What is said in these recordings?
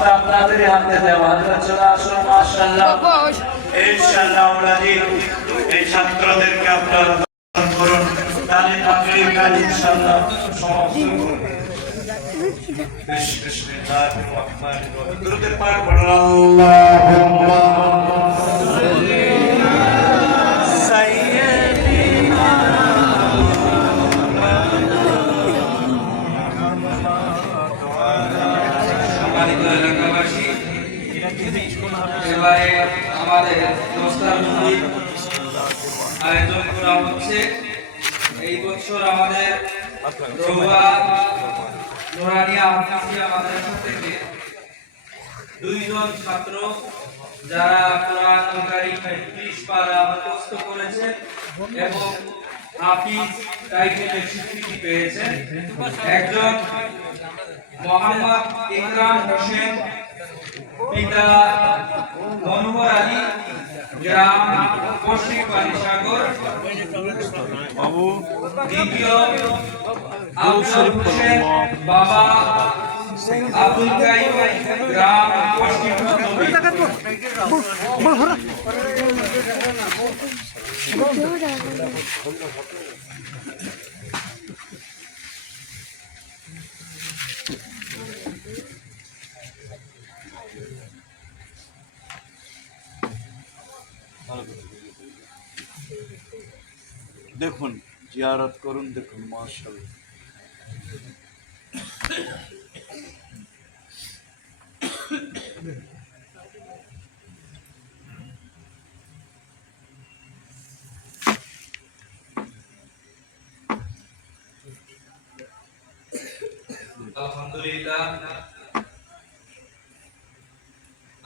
আমরা আপনাদের হাতে দেওয়া চলে আসুন মাশাআল্লাহ ইনশাআল্লাহ আমরা এই ছাত্রদেরকে আপনারা করুন তাহলে তাকবীর কাল ইনশাআল্লাহ সমাপ্ত করুন বিসমিল্লাহির রহমানির রহিম দুরূদ পাক পড়ুন আল্লাহুম্মা সাল্লি সাইয়্যিদিনা সম্মানিত এলাকাবাসী এবারে আমাদের দস্তারবন্দি আয়োজন করা হচ্ছে এই বছর আমাদের রহুয়া নুরানিয়া হাফিজিয়া মাদ্রাসা থেকে দুইজন ছাত্র যারা কোরআন কারীম 30 পারা মুখস্থ করেছেন এবং হাফিজ টাইটেলের স্বীকৃতি পেয়েছেন। একজন মোহাম্মদ ইকরাম হোসেন, পিতা মনোহর আলী, গ্রাম পশ্চিম পানিসাগর। দ্বিতীয় আফজল হোসেন, বাবা আব্দুল কাইম, গ্রাম পশ্চিম দেখুন জিয়ারত করুন, দেখুন মাশাআল্লাহ। আলহামদুলিল্লাহ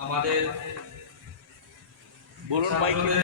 আমাদের বলুন মাইকে।